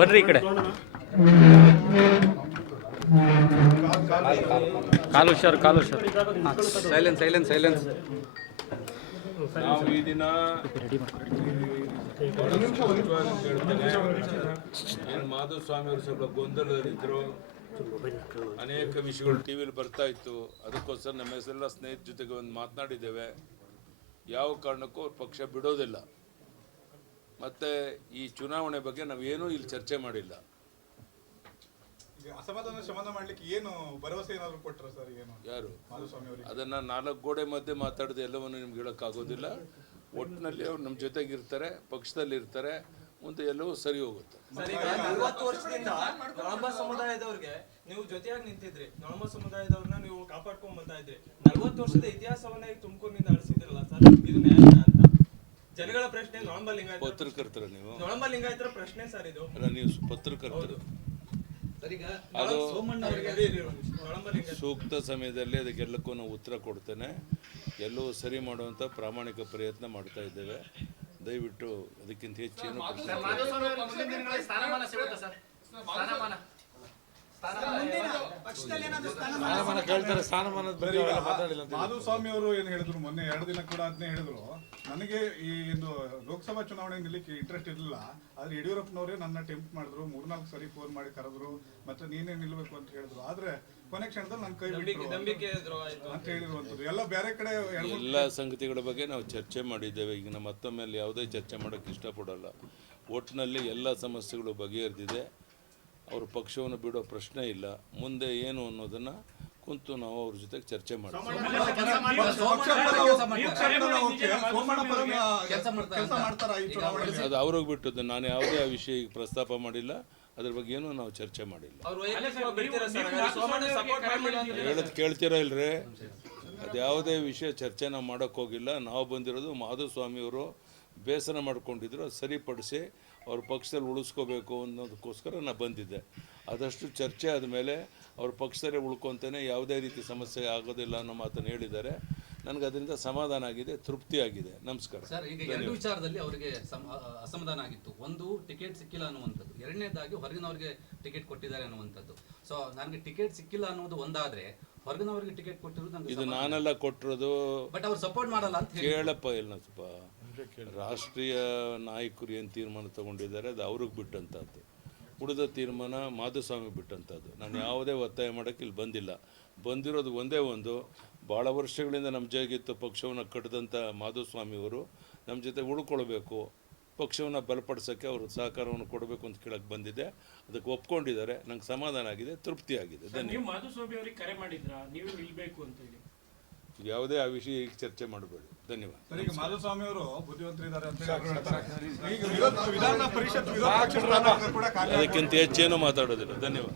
ಬರ್ರಿ ಈ ಕಡೆ. ಕಾಲು ಹುಷಾರು, ಕಾಲು ಹುಷಾರು. Silence silence silence. ನಾವು ಈ ದಿನ ಏನು ಮಾಧುಸ್ವಾಮಿ ಅವರು ಸ್ವಲ್ಪ ಗೊಂದಲದಲ್ಲಿದ್ದರು. ಅನೇಕ ವಿಷಯಗಳು ಟಿ ವಿಲಿ ಬರ್ತಾ ಇತ್ತು. ಅದಕ್ಕೋಸ್ಕರ ನಮ್ಮ ಹೆಸರೆಲ್ಲ ಸ್ನೇಹಿತರ ಜೊತೆಗೆ ಒಂದು ಮಾತನಾಡಿದ್ದೇವೆ. ಯಾವ ಕಾರಣಕ್ಕೂ ಅವ್ರ ಪಕ್ಷ ಬಿಡೋದಿಲ್ಲ. ಮತ್ತು ಈ ಚುನಾವಣೆ ಬಗ್ಗೆ ನಾವೇನೂ ಇಲ್ಲಿ ಚರ್ಚೆ ಮಾಡಿಲ್ಲ. ಅಸಮಾಧಾನ ಶಮನ ಮಾಡಲಿಕ್ಕೆ ಏನು ಭರವಸೆ ಏನಾದರೂ ಕೊಟ್ಟರು ಸರ್? ಏನು ಯಾರು ಅದನ್ನು 4 ಗೋಡೆ ಮಧ್ಯೆ ಮಾತಾಡೋದು ಎಲ್ಲವನ್ನು ನಿಮ್ಗೆ ಹೇಳೋಕ್ಕಾಗೋದಿಲ್ಲ. ಒಟ್ಟಿನಲ್ಲಿ ಅವ್ರು ನಮ್ಮ ಜೊತೆಗಿರ್ತಾರೆ, ಪಕ್ಷದಲ್ಲಿ ಇರ್ತಾರೆ, ಮುಂದೆ ಎಲ್ಲವೂ ಸರಿ ಹೋಗುತ್ತೆ. 40 ವರ್ಷದಿಂದ ನೊಳಂಬ ಸಮುದಾಯದವ್ರಿಗೆ ನೀವು ಜೊತೆಯಾಗಿ ನಿಂತಿದ್ರಿ, ನೊಳಂಬ ಸಮುದಾಯದವ್ರನ್ನ ನೀವು ಕಾಪಾಡ್ಕೊಂಡ್ ಬರ್ತಾ ಇದ್ರಿ. 40 ವರ್ಷದ ಇತಿಹಾಸವನ್ನ ತುಮಕೂರಿನಿಂದ ಅಳಿಸಿದ್ರಲ್ಲ ಸರ್, ಇದು ನ್ಯಾಯ ಅಂತ ಜನಗಳ ಪ್ರಶ್ನೆ. ನೊಳಂಬ ಲಿಂಗಾಯತ ಪತ್ರಕರ್ತರ ನೀವು, ನೊಳಂಬ ಲಿಂಗಾಯತರ ಪ್ರಶ್ನೆ ಸರ್ ಇದು. ಅಲ್ಲ, ನೀವು ಪತ್ರಕರ್ತರು. ಅದು ಸೂಕ್ತ ಸಮಯದಲ್ಲಿ ಅದಕ್ಕೆಲ್ಲಕ್ಕೂ ನಾವು ಉತ್ತರ ಕೊಡ್ತೇನೆ. ಎಲ್ಲವೂ ಸರಿ ಮಾಡುವಂಥ ಪ್ರಾಮಾಣಿಕ ಪ್ರಯತ್ನ ಮಾಡ್ತಾ ಇದ್ದೇವೆ. ದಯವಿಟ್ಟು ಅದಕ್ಕಿಂತ ಹೆಚ್ಚೇನು ಮಾಧುಸ್ವಾಮಿ ಅವರು ಏನು ಹೇಳಿದ್ರು ಮೊನ್ನೆ 2 ದಿನ ಕೂಡ ಅದನ್ನೇ ಹೇಳಿದ್ರು. ನನಗೆ ಈ ಒಂದು ಲೋಕಸಭಾ ಚುನಾವಣೆ ನಿಲ್ಲಕ್ಕೆ ಇಂಟ್ರೆಸ್ಟ್ ಇರಲಿಲ್ಲ, ಆದ್ರೆ ಯಡಿಯೂರಪ್ಪನವರೇ ನನ್ನ ಟೆಂಪ್ಟ್ ಮಾಡಿದ್ರು. 3-4 ಸರಿ ಫೋನ್ ಮಾಡಿ ಕರೆದ್ರು, ಮತ್ತೆ ನೀನೇ ನಿಲ್ಬೇಕು ಅಂತ ಹೇಳಿದ್ರು. ಆದ್ರೆ ಕೊನೆ ಕ್ಷಣದಲ್ಲಿ ನನ್ನ ಕೈ ಬಿಟ್ಟರು ಅಂತ ಹೇಳಿರುವಂಥದ್ದು ಎಲ್ಲ ಬೇರೆ ಕಡೆ. ಎಲ್ಲ ಸಂಗತಿಗಳ ಬಗ್ಗೆ ನಾವು ಚರ್ಚೆ ಮಾಡಿದ್ದೇವೆ. ಈಗ ನಮ್ಮ ಮತ್ತೊಮ್ಮೆ ಯಾವುದೇ ಚರ್ಚೆ ಮಾಡೋಕ್ಕೆ ಇಷ್ಟಪಡಲ್ಲ. ಒಟ್ಟಿನಲ್ಲಿ ಎಲ್ಲ ಸಮಸ್ಯೆಗಳು ಬಗೆಹರಿದಿದೆ. ಅವರು ಪಕ್ಷವನ್ನು ಬಿಡೋ ಪ್ರಶ್ನೆ ಇಲ್ಲ. ಮುಂದೆ ಏನು ಅನ್ನೋದನ್ನು ಕುಂತು ನಾವು ಅವ್ರ ಜೊತೆಗೆ ಚರ್ಚೆ ಮಾಡ್ತೀವಿ. ಅದು ಅವ್ರಿಗೆ ಬಿಟ್ಟದ್ದು. ನಾನು ಯಾವುದೇ ಆ ವಿಷಯ ಈಗ ಪ್ರಸ್ತಾಪ ಮಾಡಿಲ್ಲ. ಅದ್ರ ಬಗ್ಗೆ ಏನೂ ನಾವು ಚರ್ಚೆ ಮಾಡಿಲ್ಲ. ಹೇಳೋದು ಕೇಳ್ತೀರಾ ಇಲ್ರಿ? ಅದು ಯಾವುದೇ ವಿಷಯ ಚರ್ಚೆ ನಾವು ಮಾಡೋಕ್ಕೆ ಹೋಗಿಲ್ಲ. ನಾವು ಬಂದಿರೋದು ಮಾಧುಸ್ವಾಮಿಯವರು ಬೇಸರ ಮಾಡ್ಕೊಂಡಿದ್ರು, ಅದು ಸರಿಪಡಿಸಿ ಅವ್ರ ಪಕ್ಷದಲ್ಲಿ ಉಳಿಸ್ಕೋಬೇಕು ಅನ್ನೋದಕ್ಕೋಸ್ಕರ ನಾನು ಬಂದಿದ್ದೆ. ಆದಷ್ಟು ಚರ್ಚೆ ಆದಮೇಲೆ ಅವ್ರ ಪಕ್ಷದಲ್ಲೇ ಉಳ್ಕೊತೇನೆ, ಯಾವುದೇ ರೀತಿ ಸಮಸ್ಯೆ ಆಗೋದಿಲ್ಲ ಅನ್ನೋ ಮಾತನ್ನು ಹೇಳಿದ್ದಾರೆ. ನನಗೆ ಅದರಿಂದ ಸಮಾಧಾನ ಆಗಿದೆ, ತೃಪ್ತಿ ಆಗಿದೆ. ನಮಸ್ಕಾರ ಸರ್. ಈಗ 2 ವಿಚಾರದಲ್ಲಿ ಅವರಿಗೆ ಅಸಮಾಧಾನ ಆಗಿತ್ತು. ಒಂದು, ಟಿಕೆಟ್ ಸಿಕ್ಕಿಲ್ಲ ಅನ್ನುವಂಥದ್ದು. ಎರಡನೇದಾಗಿ ಹೊರಗಿನವರಿಗೆ ಟಿಕೆಟ್ ಕೊಟ್ಟಿದ್ದಾರೆ ಅನ್ನುವಂಥದ್ದು. ಸೊ ನನಗೆ ಟಿಕೆಟ್ ಸಿಕ್ಕಿಲ್ಲ ಅನ್ನೋದು ಒಂದಾದ್ರೆ, ಹೊರಗಿನವರಿಗೆ ಟಿಕೆಟ್ ಕೊಟ್ಟಿರೋದು ಇದು ನಾನೆಲ್ಲ ಕೊಟ್ಟಿರೋದು. ಬಟ್ ಅವ್ರು ಸಪೋರ್ಟ್ ಮಾಡಲ್ಲ ಅಂತ ಕೇಳಪ್ಪ. ಇಲ್ಲ, ಸ್ವಲ್ಪ ರಾಷ್ಟ್ರೀಯ ನಾಯಕರು ಏನು ತೀರ್ಮಾನ ತಗೊಂಡಿದ್ದಾರೆ ಅದು ಅವ್ರಿಗೆ ಬಿಟ್ಟಂಥದ್ದು. ಉಳಿದ ತೀರ್ಮಾನ ಮಾಧುಸ್ವಾಮಿ ಬಿಟ್ಟಂಥದ್ದು. ನಾನು ಯಾವುದೇ ಒತ್ತಾಯ ಮಾಡೋಕ್ಕೆ ಇಲ್ಲಿ ಬಂದಿಲ್ಲ. ಬಂದಿರೋದು ಒಂದೇ ಒಂದು, ಭಾಳ ವರ್ಷಗಳಿಂದ ನಮ್ಮ ಜೊತೆಗಿತ್ತು ಪಕ್ಷವನ್ನು ಕಟ್ಟಿದಂಥ ಮಾಧುಸ್ವಾಮಿಯವರು ನಮ್ಮ ಜೊತೆ ಉಳ್ಕೊಳ್ಬೇಕು, ಪಕ್ಷವನ್ನು ಬಲಪಡಿಸೋಕ್ಕೆ ಅವರು ಸಹಕಾರವನ್ನು ಕೊಡಬೇಕು ಅಂತ ಕೇಳಕ್ಕೆ ಬಂದಿದ್ದೆ. ಅದಕ್ಕೆ ಒಪ್ಕೊಂಡಿದ್ದಾರೆ. ನಂಗೆ ಸಮಾಧಾನ ಆಗಿದೆ, ತೃಪ್ತಿ ಆಗಿದೆ. ಧನ್ಯವಾದ. ಮಾಧುಸ್ವಾಮಿ ಅವರಿಗೆ ಕರೆ ಮಾಡಿದ್ರಾ ನೀವು ನಿಲ್ಬೇಕು ಅಂತ ಹೇಳಿ? ಯಾವುದೇ ಆ ವಿಷಯ ಈಗ ಚರ್ಚೆ ಮಾಡಬೇಡಿ. ಧನ್ಯವಾದ. ಈಗ ಮಾಧುಸ್ವಾಮಿ ಅವರು ಬುದ್ಧಿವಂತರಿದ್ದಾರೆ ಅಂತ ವಿಧಾನ ಪರಿಷತ್ ಅದಕ್ಕಿಂತ ಹೆಚ್ಚೇನು ಮಾತಾಡೋದಿಲ್ಲ. ಧನ್ಯವಾದ.